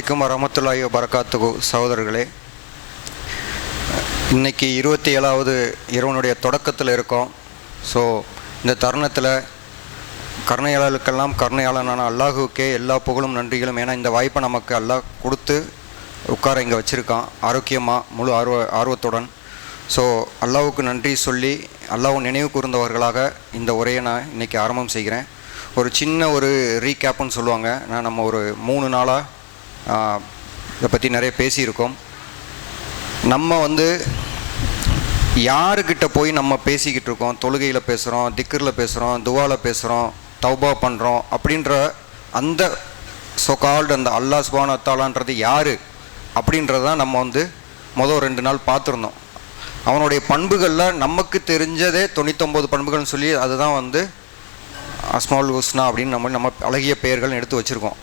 அலைக்கும் வரமத்துல்லாஹி வபரகாத்துஹு. சகோதரர்களே, இன்றைக்கி 27வது இரவனுடைய தொடக்கத்தில் இருக்கோம். ஸோ இந்த தருணத்தில் கருணையாளர்களுக்கெல்லாம் கருணையாளனான அல்லாஹுக்கே எல்லா புகழும் நன்றிகளும். ஏன்னா இந்த வாய்ப்பை நமக்கு அல்லாஹ் கொடுத்து உட்கார இங்கே வச்சுருக்கான், ஆரோக்கியமாக முழு ஆர்வத்துடன். ஸோ அல்லாஹுக்கு நன்றி சொல்லி அல்லாஹ் நினைவு கூர்ந்தவர்களாக இந்த உரையை நான் இன்றைக்கி ஆரம்பம் செய்கிறேன். ஒரு சின்ன ஒரு ரீகேப்புன்னு சொல்லுவாங்க. நம்ம ஒரு 3 நாளாக இதை பற்றி நிறைய பேசியிருக்கோம். நம்ம யாருக்கிட்ட போய் நம்ம பேசிக்கிட்டு இருக்கோம்? தொழுகையில் பேசுகிறோம், திக்ரில் பேசுகிறோம், துவாவில் பேசுகிறோம், தௌபா பண்ணுறோம் அப்படின்ற அந்த சொகால்டு அந்த அல்லாஹ் சுப்ஹானஹு வ தஆலான்றது யார் அப்படின்றதான் நம்ம மொதல் 2 நாள் பார்த்துருந்தோம். அவனுடைய பண்புகளில் நமக்கு தெரிஞ்சதே 99 பண்புகள்னு சொல்லி அதுதான் அஸ்மாவுல் ஹுஸ்னா அப்படின்னு நம்ம அழகிய பெயர்கள்னு எடுத்து வச்சுருக்கோம்.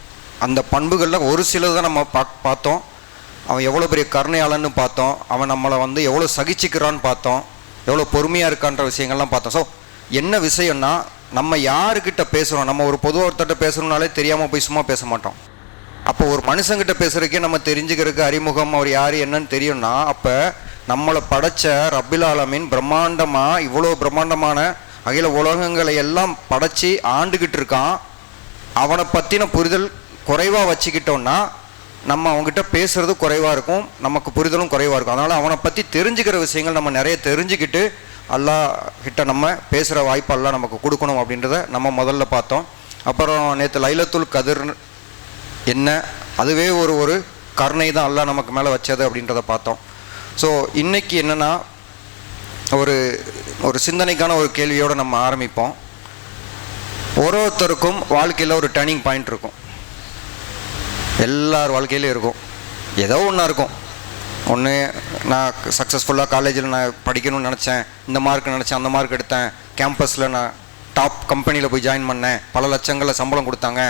அந்த பண்புகளில் ஒரு சிலது தான் நம்ம பார்த்தோம். அவன் எவ்வளோ பெரிய கருணையாளன்னு பார்த்தோம். அவன் நம்மளை எவ்வளோ சகிச்சுக்கிறான்னு பார்த்தோம். எவ்வளோ பொறுமையாக இருக்கான்ற விஷயங்கள்லாம் பார்த்தோம். ஸோ என்ன விஷயம்னா, நம்ம யாருக்கிட்ட பேசுகிறோம்? நம்ம ஒரு பொது ஒருத்தர்கிட்ட பேசுகிறோம்னாலே தெரியாமல் போய் சும்மா பேச மாட்டோம். அப்போ ஒரு மனுஷங்கிட்ட பேசுகிறதுக்கே நம்ம தெரிஞ்சுக்கிறதுக்கு அறிமுகம் அவர் யார் என்னன்னு தெரியும்னா, அப்போ நம்மளை படைத்த ரப்பில் ஆலமீன் பிரம்மாண்டமாக இவ்வளோ பிரம்மாண்டமான அகில உலகங்களை எல்லாம் படைச்சி ஆண்டுக்கிட்டு இருக்கான். அவனை பற்றின புரிதல் குறைவாக வச்சுக்கிட்டோன்னா நம்ம அவங்ககிட்ட பேசுகிறது குறைவாக இருக்கும், நமக்கு புரிதலும் குறைவாக இருக்கும். அதனால் அவனை பற்றி தெரிஞ்சுக்கிற விஷயங்கள் நம்ம நிறைய தெரிஞ்சுக்கிட்டு அல்லாஹ் கிட்ட நம்ம பேசுகிற வாய்ப்பெல்லாம் நமக்கு கொடுக்கணும் அப்படின்றத நம்ம முதல்ல பார்த்தோம். அப்புறம் நேற்று லைலத்துல் கதிர் என்ன, அதுவே ஒரு கருணை தான் அல்லாஹ் நமக்கு மேலே வச்சது அப்படின்றத பார்த்தோம். ஸோ இன்றைக்கி என்னென்னா, ஒரு சிந்தனைக்கான ஒரு கேள்வியோடு நம்ம ஆரம்பிப்போம். ஒருத்தருக்கும் வாழ்க்கையில் ஒரு டர்னிங் பாயிண்ட் இருக்கும். எல்லார் வாழ்க்கையிலும் இருக்கும். ஏதோ ஒன்றா இருக்கும். ஒன்று, நான் சக்ஸஸ்ஃபுல்லாக காலேஜில் நான் படிக்கணும்னு நினச்சேன், இந்த மார்க் நினச்சேன், அந்த மார்க் எடுத்தேன், கேம்பஸில் நான் டாப் கம்பெனியில் போய் ஜாயின் பண்ணேன், பல லட்சங்களில் சம்பளம் கொடுத்தாங்க.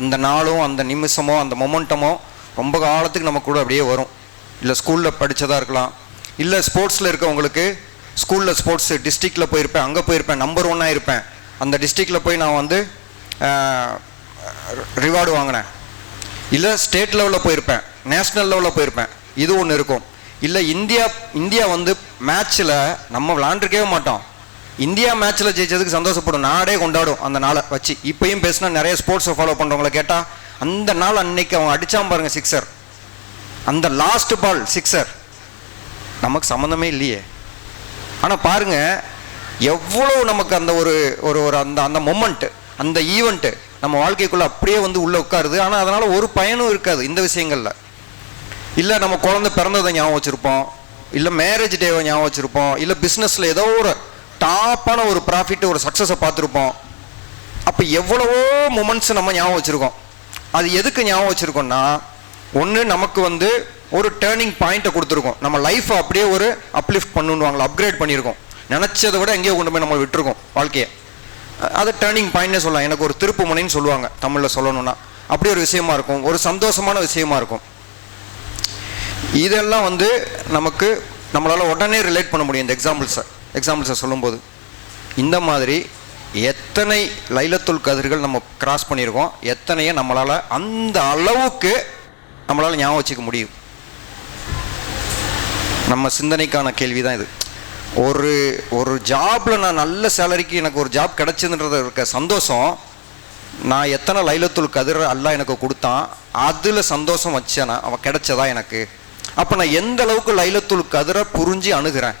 அந்த நாளும் அந்த நிமிஷமோ அந்த மொமெண்டமோ ரொம்ப காலத்துக்கு நம்ம கூட அப்படியே வரும். இல்லை ஸ்கூலில் படித்ததாக இருக்கலாம், இல்லை ஸ்போர்ட்ஸில் இருக்கவங்களுக்கு ஸ்கூலில் ஸ்போர்ட்ஸு டிஸ்ட்ரிக்டில் போயிருப்பேன், அங்கே போயிருப்பேன், நம்பர் 1 இருப்பேன், அந்த டிஸ்ட்ரிக்டில் போய் நான் ரிவார்டு வாங்கினேன். இல்லை ஸ்டேட் லெவலில் போயிருப்பேன், நேஷ்னல் லெவலில் போயிருப்பேன், இது ஒன்று இருக்கும். இல்லை இந்தியா மேட்ச்சில் நம்ம விளாண்டுருக்கவே மாட்டோம், இந்தியா மேட்ச்சில் ஜெயிச்சதுக்கு சந்தோஷப்படும், நாடே கொண்டாடும் அந்த நாளை வச்சு. இப்போயும் பேசினா நிறைய ஸ்போர்ட்ஸை ஃபாலோ பண்ணுறவங்களை கேட்டால் அந்த நாள் அன்னைக்கு அவன் அடித்தான் பாருங்கள் சிக்ஸர், அந்த லாஸ்ட் பால் சிக்ஸர், நமக்கு சம்மந்தமே இல்லையே. ஆனால் பாருங்கள் எவ்வளோ நமக்கு அந்த ஒரு அந்த மொமெண்ட்டு, அந்த ஈவெண்ட்டு நம்ம வாழ்க்கைக்குள்ளே அப்படியே உள்ளே உட்காருது. ஆனால் அதனால் ஒரு பயனும் இருக்காது இந்த விஷயங்களில். இல்லை நம்ம குழந்தை பிறந்ததை ஞாபகம் வச்சுருப்போம், இல்லை மேரேஜ் டேவை ஞாபகம் வச்சுருப்போம், இல்லை பிஸ்னஸில் ஏதோ ஒரு டாப்பான ஒரு ப்ராஃபிட்டு ஒரு சக்ஸஸை பார்த்துருப்போம். அப்போ எவ்வளவோ மொமெண்ட்ஸ் நம்ம ஞாபகம் வச்சுருக்கோம். அது எதுக்கு ஞாபகம் வச்சுருக்கோம்னா, ஒன்று நமக்கு ஒரு டேர்னிங் பாயிண்ட்டை கொடுத்துருக்கோம். நம்ம லைஃப்பை அப்படியே ஒரு அப்லிஃப்ட் பண்ணுவாங்களா, அப்கிரேட் பண்ணியிருக்கோம். நினச்சதை விட எங்கேயோ கொண்டு போய் நம்ம விட்டுருக்கோம் வாழ்க்கையை. அது டேர்னிங் பாயிண்ட்னே சொல்லலாம். எனக்கு ஒரு திருப்பு முனைன்னு சொல்லுவாங்க தமிழில் சொல்லணும்னா. அப்படி ஒரு விஷயமா இருக்கும், ஒரு சந்தோஷமான விஷயமா இருக்கும். இதெல்லாம் நமக்கு நம்மளால் உடனே ரிலேட் பண்ண முடியும். இந்த எக்ஸாம்பிள்ஸை சொல்லும்போது இந்த மாதிரி எத்தனை லைலத்துல் கதிர்கள் நம்ம கிராஸ் பண்ணியிருக்கோம், எத்தனையை நம்மளால் அந்த அளவுக்கு நம்மளால் ஞாபகம் வச்சுக்க முடியும். நம்ம சிந்தனைக்கான கேள்வி தான் இது. ஒரு ஜாபில் நான் நல்ல சேலரிக்கு எனக்கு ஒரு ஜாப் கிடச்சிதுன்றது இருக்க சந்தோஷம், நான் எத்தனை லைலத்துல் கதிர் அல்லாஹ் எனக்கு கொடுத்தான், அதில் சந்தோஷம் வச்சேன்னா அவன் கிடைச்சதா எனக்கு. அப்போ நான் எந்த அளவுக்கு லைலத்துல் கதிரை புரிஞ்சு அணுகிறேன்,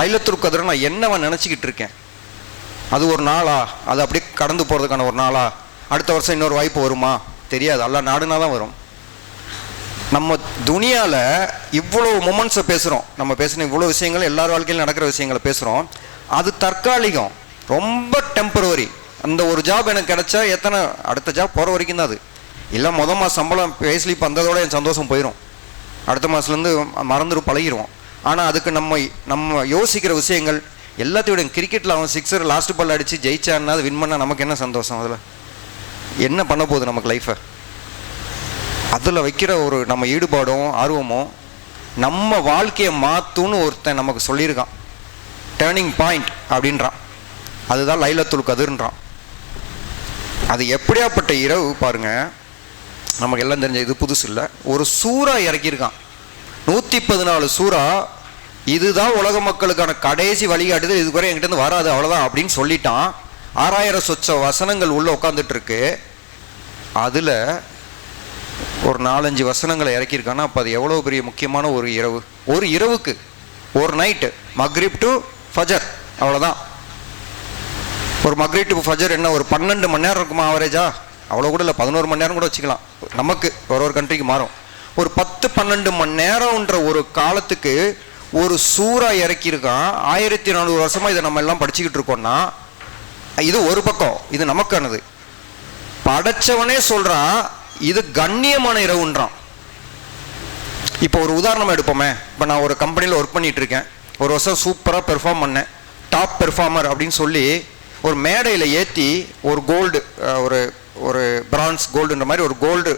லைலத்துல் கதிரை நான் என்னவன் நினச்சிக்கிட்டு இருக்கேன். அது ஒரு நாளா, அது அப்படியே கடந்து போகிறதுக்கான ஒரு நாளா, அடுத்த வருஷம் இன்னொரு வாய்ப்பு வருமா தெரியாது, அல்லாஹ் நாடுனா தான் வரும். நம்ம துனியாவில் இவ்வளோ மொமெண்ட்ஸை பேசுகிறோம், நம்ம பேசுகிற இவ்வளோ விஷயங்கள் எல்லார் வாழ்க்கையிலும் நடக்கிற விஷயங்களை பேசுகிறோம். அது தற்காலிகம், ரொம்ப டெம்பரவரி. அந்த ஒரு ஜாப் எனக்கு கிடைச்சா எத்தனை அடுத்த ஜாப் போகிற வரைக்கும் தான் அது. இல்லை மாதம் சம்பளம் பேஸ்லிப் வந்ததோட என் சந்தோஷம் போயிடும், அடுத்த மாதத்துலேருந்து மறந்துடும், பழகிடுவோம். ஆனால் அதுக்கு நம்ம யோசிக்கிற விஷயங்கள் எல்லாத்தையும் கிரிக்கெட்டில் அவன் சிக்ஸர் லாஸ்ட் பால் அடித்து ஜெயிச்சான்னா அது வின் பண்ணால் நமக்கு என்ன சந்தோஷம், அதில் என்ன பண்ண போகுது நமக்கு லைஃப்பை. அதில் வைக்கிற நம்ம ஈடுபாடும் ஆர்வமும் நம்ம வாழ்க்கையை மாற்றுன்னு ஒருத்தன் நமக்கு சொல்லியிருக்கான். டேர்னிங் பாயிண்ட் அப்படின்றான், அதுதான் லைலத்துல் கதிர்ன்றான். அது எப்படியாப்பட்ட இரவு பாருங்கள். நமக்கு எல்லாம் தெரிஞ்ச இது புதுசு இல்லை. ஒரு சூறா இறக்கியிருக்கான், 114 சூறா. இதுதான் உலக மக்களுக்கான கடைசி வழிகாட்டுதல், இதுவரை என்கிட்ட இருந்து வராது அவ்வளோதான் அப்படின்னு சொல்லிட்டான். 6000 சொச்ச வசனங்கள் உள்ள உட்காந்துட்டு இருக்கு. அதில் ஒரு 4-5 வசனங்களை இறக்கியிருக்கான்னா அப்போ அது எவ்வளோ பெரிய முக்கியமான ஒரு இரவு. ஒரு இரவுக்கு ஒரு நைட்டு, மக்ரிப் டு ஃபஜர், அவ்வளோதான். ஒரு மக்ரிப் டு ஃபஜர் என்ன ஒரு 12 மணி நேரம் இருக்குமா ஆவரேஜா? அவ்வளோ கூட இல்லை, 11 மணி நேரம் கூட வச்சுக்கலாம். நமக்கு ஒரு கண்ட்ரிக்கு மாறும். ஒரு 10-12 மணி நேரம்ன்ற ஒரு காலத்துக்கு ஒரு சூறா இறக்கியிருக்கான். 1400 வருஷமா இதை நம்ம எல்லாம் படிச்சுக்கிட்டு இருக்கோம்னா இது ஒரு பக்கம், இது நமக்கானது. படைச்சவனே சொல்றான் இது கண்ணியமான இரவுன்றான். இப்போ ஒரு உதாரணம் எடுப்போமே. இப்போ நான் ஒரு கம்பெனியில் ஒர்க் பண்ணிட்டு இருக்கேன். ஒரு வருஷம் சூப்பராக பெர்ஃபார்ம் பண்ணேன், டாப் பெர்ஃபார்மர் அப்படின்னு சொல்லி ஒரு மேடையில் ஏற்றி ஒரு கோல்டு, ஒரு ஒரு பிரான்ஸ் கோல்டுன்ற மாதிரி ஒரு கோல்டு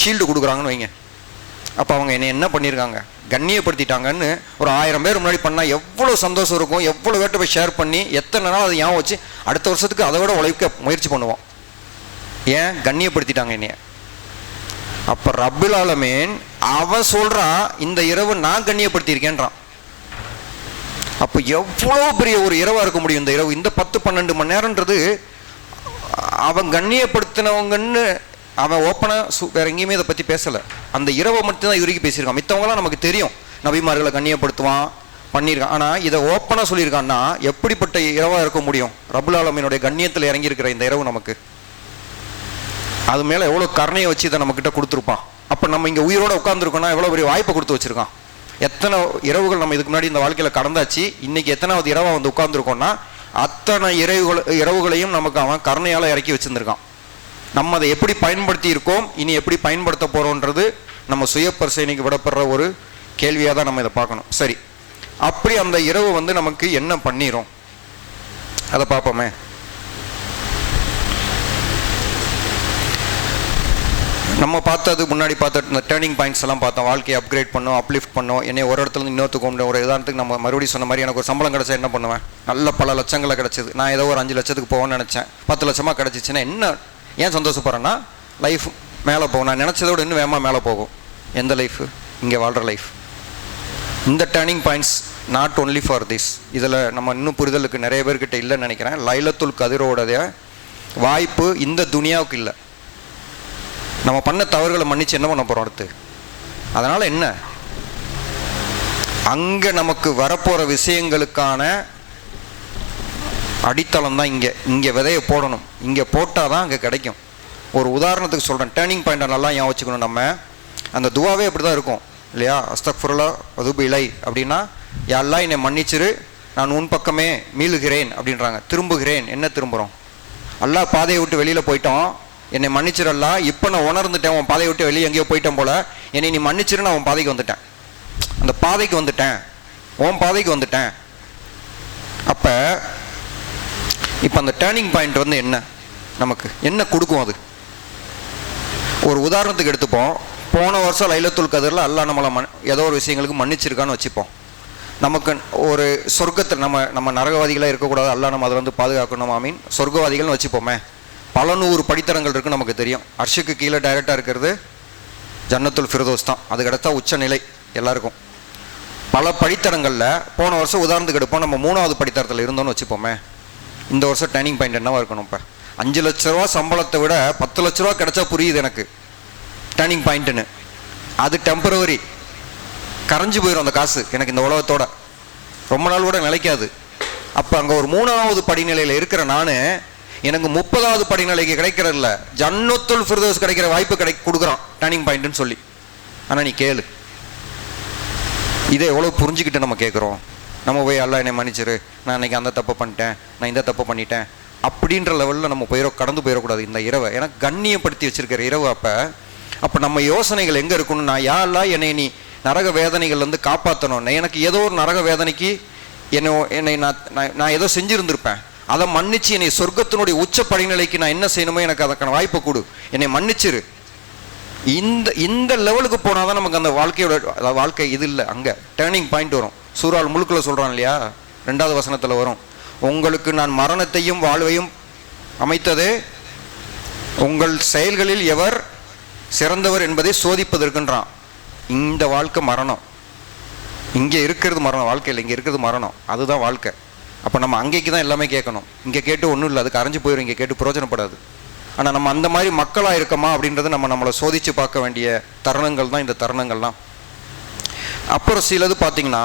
ஷீல்டு கொடுக்குறாங்கன்னு வைங்க. அப்போ அவங்க என்னை என்ன பண்ணியிருக்காங்க, கண்ணியப்படுத்திட்டாங்கன்னு ஒரு 1000 பேர் முன்னாடி பண்ணால் எவ்வளோ சந்தோஷம் இருக்கும், எவ்வளோ பேர்ட்ட போய் ஷேர் பண்ணி எத்தனை நாள் அதை ஞாபகம் வச்சு அடுத்த வருஷத்துக்கு அதை விட உழைக்க முயற்சி பண்ணுவோம். ஏன்? கண்ணியப்படுத்திட்டாங்க என்னைய. அப்போ ரப்புல் ஆலமீன் அவன் சொல்கிறான் இந்த இரவு நான் கண்ணியப்படுத்தியிருக்கேன்றான். அப்போ எவ்வளோ பெரிய ஒரு இரவாக இருக்க முடியும் இந்த இரவு. இந்த 10-12 மணி நேரம்ன்றது அவன் கண்ணியப்படுத்தினவங்கன்னு அவன் ஓப்பனாக வேற எங்கேயுமே இதை பற்றி பேசலை. அந்த இரவை மட்டும்தான் இவருக்கு பேசியிருக்கான். மித்தவங்களாம் நமக்கு தெரியும், நபிமார்களை கண்ணியப்படுத்துவான் பண்ணியிருக்கான். ஆனால் இதை ஓப்பனாக சொல்லியிருக்கான்னா எப்படிப்பட்ட இரவாக இருக்க முடியும்? ரப்புல் ஆலமீனுடைய கண்ணியத்தில் இறங்கியிருக்கிற இந்த இரவு நமக்கு அது மேலே எவ்வளோ கருணையை வச்சு இதை நம்மக்கிட்ட கொடுத்துருப்பான். அப்போ நம்ம இங்கே உயிரோடு உட்காந்துருக்கோன்னா எவ்வளோ பெரிய வாய்ப்பை கொடுத்து வச்சுருக்கான். எத்தனை இரவுகள் நம்ம இதுக்கு முன்னாடி இந்த வாழ்க்கையில் கடந்தாச்சு, இன்றைக்கி எத்தனாவது இரவாக வந்து உட்காந்துருக்கோன்னா அத்தனை இரவுகளையும் நமக்கு அவன் கருணையால் இறக்கி வச்சுருந்துருக்கான். நம்ம அதை எப்படி பயன்படுத்தி இருக்கோம், இனி எப்படி பயன்படுத்த போகிறோன்றது நம்ம சுய பரிசீலனைக்கு விடப்படுற ஒரு கேள்வியாக தான் நம்ம இதை பார்க்கணும். சரி, அப்படி அந்த இரவு வந்து நமக்கு என்ன பண்ணிரும் அதை பார்ப்போமே. நம்ம பார்த்தது முன்னாடி பார்த்த இந்த டேர்னிங் பாயிண்ட்ஸ் எல்லாம் பார்த்தோம். வாழ்க்கையை அப்கிரேட் பண்ணோம், அப்லிஃப்ட் பண்ணோம். என்னை ஒரு இடத்துல இன்னொருத்துக்கு கொண்டு ஒரு உதாரணத்துக்கு நம்ம மறுபடியும் சொன்ன மாதிரி எனக்கு ஒரு சம்பளம் கிடச்சா என்ன பண்ணுவேன்? நல்ல பல லட்சங்களை கிடச்சிது. நான் ஏதோ ஒரு 5 லட்சத்துக்கு போவேன்னு நினச்சேன். 10 லட்சமாக கிடச்சிச்சின்னா என்ன ஏன் சந்தோஷப்படுறேன்னா லைஃப் மேலே போகும். நான் நினச்சதோடு இன்னும் வேகமாக மேலே போகும். எந்த லைஃபு? இங்கே வாழ்கிற லைஃப். இந்த turning points not only for this. இதில் நம்ம இன்னும் புரிதலுக்கு நிறைய பேர்கிட்ட இல்லைன்னு நினைக்கிறேன். லைலத்துல் கதிரோடைய வாய்ப்பு இந்த துனியாவுக்கு இல்லை. நம்ம பண்ண தவறுகளை மன்னிச்சு என்ன பண்ண போகிறோம் அடுத்து? அதனால் என்ன, அங்கே நமக்கு வரப்போகிற விஷயங்களுக்கான அடித்தளம் தான் இங்கே விதையை போடணும். இங்கே போட்டால் தான் அங்கே கிடைக்கும். ஒரு உதாரணத்துக்கு சொல்கிறேன், டேர்னிங் பாயிண்ட்டை நல்லா ஞாபகம் வச்சுக்கணும். நம்ம அந்த துவாவே அப்படி தான் இருக்கும் இல்லையா? அஸ்தக்ஃபிருல்லாஹ் வதுபு இலை அப்படின்னா, யா அல்லாஹ் என்னை மன்னிச்சிரு, நான் உன் பக்கமே மீளுகிறேன் அப்படின்றாங்க. திரும்புகிறேன். என்ன திரும்புகிறோம்? அல்லாஹ் பாதையை விட்டு வெளியில் போயிட்டோம், என்னை மன்னிச்சிடல்லா, இப்போ நான் உணர்ந்துட்டேன் உன் பாதையை விட்டு வெளியே எங்கேயோ போயிட்டேன் போல, என்னை நீ மன்னிச்சிரு, நான் உன் பாதைக்கு வந்துட்டேன், அந்த பாதைக்கு வந்துட்டேன், உன் பாதைக்கு வந்துட்டேன். அப்போ இப்போ அந்த டேர்னிங் பாயிண்ட் வந்து என்ன நமக்கு என்ன கொடுக்கும்? அது ஒரு உதாரணத்துக்கு எடுத்துப்போம். போன வருஷம் லைலத்துல் கதிரில் அல்லாஹ் நம்மளை ஏதோ ஒரு விஷயங்களுக்கு மன்னிச்சிருக்கான்னு வச்சுப்போம். நமக்கு ஒரு சொர்க்கத்தில் நம்ம நரகவாதிகளாக இருக்கக்கூடாது, அல்லாஹ் நம்ம அதை வந்து பாதுகாக்கணும். ஆமீன். சொர்க்கவாதிகள்னு வச்சுப்போமே. பல 100 படித்தரங்கள் இருக்குது நமக்கு தெரியும். அர்ஷுக்கு கீழே டைரெக்டாக இருக்கிறது ஜன்னத்துல் ஃபிர்தௌஸ் தான். அது கிடத்தா உச்ச நிலை எல்லாருக்கும். பல படித்தரங்களில் போன வருஷம் உதாரணத்துக்கு எடுப்போம், நம்ம 3வது படித்தரத்தில் இருந்தோன்னு வச்சுப்போமே. இந்த வருஷம் டேர்னிங் பாயிண்ட் என்னவா இருக்கணும்? இப்போ 5 லட்ச ரூபா சம்பளத்தை விட 10 லட்ச ரூபா கிடைச்சா புரியுது எனக்கு டேர்னிங் பாயிண்ட்டுன்னு. அது டெம்பரவரி, கரைஞ்சி போயிடும் அந்த காசு எனக்கு இந்த உலகத்தோட, ரொம்ப நாள் கூட நிலைக்காது. அப்போ அங்கே ஒரு 3வது படிநிலையில் இருக்கிற நான் எனக்கு 30வது படிநிலைக்கு கிடைக்கிறதில்ல, ஜன்னத்துல் ஃபிர்தௌஸ் கிடைக்கிற வாய்ப்பு கொடுக்குறான் டேர்னிங் பாயிண்ட்னு சொல்லி. ஆனால் நீ கேளு, இதை எவ்வளோ புரிஞ்சுக்கிட்டு நம்ம கேட்குறோம். நம்ம போய் அல்லாஹ் என்னை மன்னிச்சிரு, நான் இன்னைக்கு அந்த தப்பு பண்ணிட்டேன், நான் இந்த தப்பு பண்ணிட்டேன் அப்படின்ற லெவலில் நம்ம கடந்து போயிடக்கூடாது இந்த இரவை. ஏன்னா கண்ணியப்படுத்தி வச்சிருக்கிற இரவு. அப்போ நம்ம யோசனைகள் எங்கே இருக்கணும்? நான் யா அல்லாஹ் என்னை நீ நரக வேதனைகள்லேருந்து காப்பாற்றணும். எனக்கு ஏதோ ஒரு நரக வேதனைக்கு என்னை நான் ஏதோ செஞ்சுருந்துருப்பேன், அதை மன்னிச்சு என்னை சொர்க்கத்தினுடைய உச்ச படிநிலைக்கு நான் என்ன செய்யணுமோ எனக்கு அதுக்கான வாய்ப்பை கொடு, என்னை மன்னிச்சிரு. இந்த லெவலுக்கு போனால் தான் நமக்கு அந்த வாழ்க்கை இது இல்லை, அங்கே டேர்னிங் பாயிண்ட் வரும். சூறால் முழுக்கில் சொல்கிறான் இல்லையா, 2வது வசனத்தில் வரும், உங்களுக்கு நான் மரணத்தையும் வாழ்வையும் அமைத்ததே, உங்கள் செயல்களில் எவர் சிறந்தவர் என்பதை சோதிப்பதற்குன்றான். இந்த வாழ்க்கை மரணம், இங்கே இருக்கிறது மரணம், வாழ்க்கையில் இங்கே இருக்கிறது மரணம், அதுதான் வாழ்க்கை. அப்போ நம்ம அங்கேக்கு தான் எல்லாமே கேட்கணும். இங்கே கேட்டு ஒன்றும் இல்லை, அது கரைஞ்சு போயிடும், இங்கே கேட்டு பிரயோஜனப்படாது. ஆனால் நம்ம அந்த மாதிரி மக்களாக இருக்கோமா அப்படின்றத நம்மளை சோதித்து பார்க்க வேண்டிய தருணங்கள் தான் இந்த தருணங்கள்லாம். அப்புறம் சிலது பார்த்திங்கன்னா,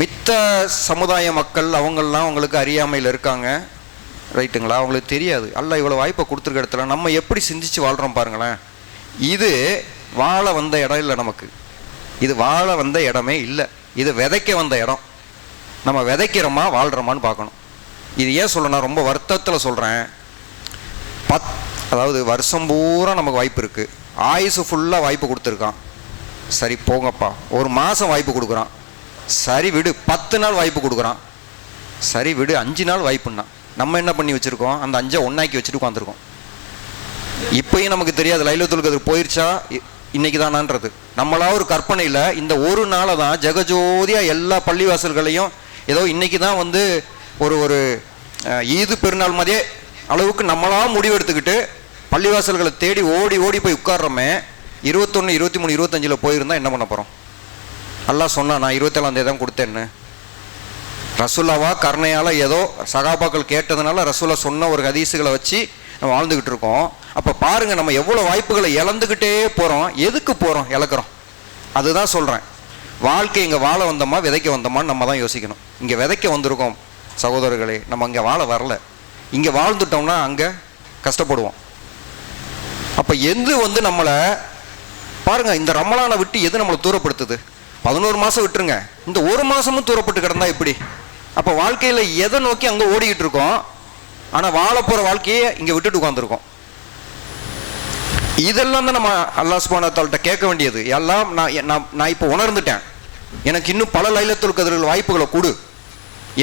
மித்த சமுதாய மக்கள் அவங்கெல்லாம் அவங்களுக்கு அறியாமையில் இருக்காங்க, ரைட்டுங்களா, அவங்களுக்கு தெரியாது. அல்ல இவ்வளோ வாய்ப்பை கொடுத்துருக்க இடத்துல நம்ம எப்படி சிந்திச்சு வாழ்கிறோம் பாருங்களேன். இது வாழ வந்த இடம் இல்லை நமக்கு, இது வாழ வந்த இடமே இல்லை, இது விதைக்க வந்த இடம். நம்ம விதைக்கிறோமா வாழ்கிறோமான்னு பார்க்கணும். இது ஏன் சொல்லணும், ரொம்ப வருத்தத்தில் சொல்கிறேன். அதாவது வருஷம் பூரா நமக்கு வாய்ப்பு இருக்குது, ஆயுசு ஃபுல்லாக வாய்ப்பு கொடுத்துருக்கான். சரி போங்கப்பா, ஒரு மாதம் வாய்ப்பு கொடுக்குறான், சரி விடு. 10 நாள் வாய்ப்பு கொடுக்குறான், சரி விடு. 5 நாள் வாய்ப்புன்னா நம்ம என்ன பண்ணி வச்சுருக்கோம், அந்த 5 ஒன்றாக்கி வச்சுட்டு உட்காந்துருக்கோம். இப்போயும் நமக்கு தெரியாது லைலத்துல் கத்ர் போயிடுச்சா இன்னைக்கு தானான்றது. நம்மளா ஒரு கற்பனையில் இந்த ஒரு நாளை தான் ஜெகஜோதியாக எல்லா பள்ளிவாசல்களையும் ஏதோ இன்னைக்கு தான் வந்து ஒரு ஈது பெருநாள் மாதிரியே அளவுக்கு நம்மளா முடிவெடுத்துக்கிட்டு பள்ளிவாசல்களை தேடி ஓடி ஓடி போய் உட்கார்றோமே. 21, 23, 25 போயிருந்தா என்ன பண்ண போகிறோம்? அல்லாஹ் சொன்னா நான் 27ஆம் தேதி தான் கொடுத்தேன்னு. ரசூலாவா கருணையால் ஏதோ சகாபாக்கள் கேட்டதுனால ரசூலா சொன்ன ஒரு ஹதீஸுகளை வச்சு நம்ம வாழ்ந்துக்கிட்டு இருக்கோம். அப்போ பாருங்கள், நம்ம எவ்வளோ வாய்ப்புகளை இழந்துக்கிட்டே போகிறோம். எதுக்கு போகிறோம், இழக்கிறோம். அதுதான் சொல்கிறேன், வாழ்க்கை இங்கே வாழ வந்தோமா விதைக்க வந்தோமான்னு நம்ம தான் யோசிக்கணும். இங்கே விதைக்க வந்திருக்கோம் சகோதரர்களே, நம்ம அங்கே வாழ வரல. இங்கே வாழ்ந்துட்டோம்னா அங்கே கஷ்டப்படுவோம். அப்போ எது வந்து நம்மளை பாருங்கள், இந்த ரமலானை விட்டு எது நம்மளை தூரப்படுத்துது? 11 மாதம் விட்டுருங்க, இந்த ஒரு மாதமும் தூரப்பட்டு கிடந்தா எப்படி? அப்போ வாழ்க்கையில் எதை நோக்கி அங்கே ஓடிக்கிட்டு இருக்கோம், ஆனால் வாழ போகிற வாழ்க்கையை இங்கே விட்டுட்டு உட்காந்துருக்கோம். இதெல்லாம் தான் நம்ம அல்லாஹ் சுப்ஹானஹு வ தஆலாட்ட கேட்க வேண்டியது. எல்லாம் நான் இப்போ உணர்ந்துட்டேன், எனக்கு இன்னும் பல லைலத்துல் கத்ர் வாய்ப்புகளை கொடு,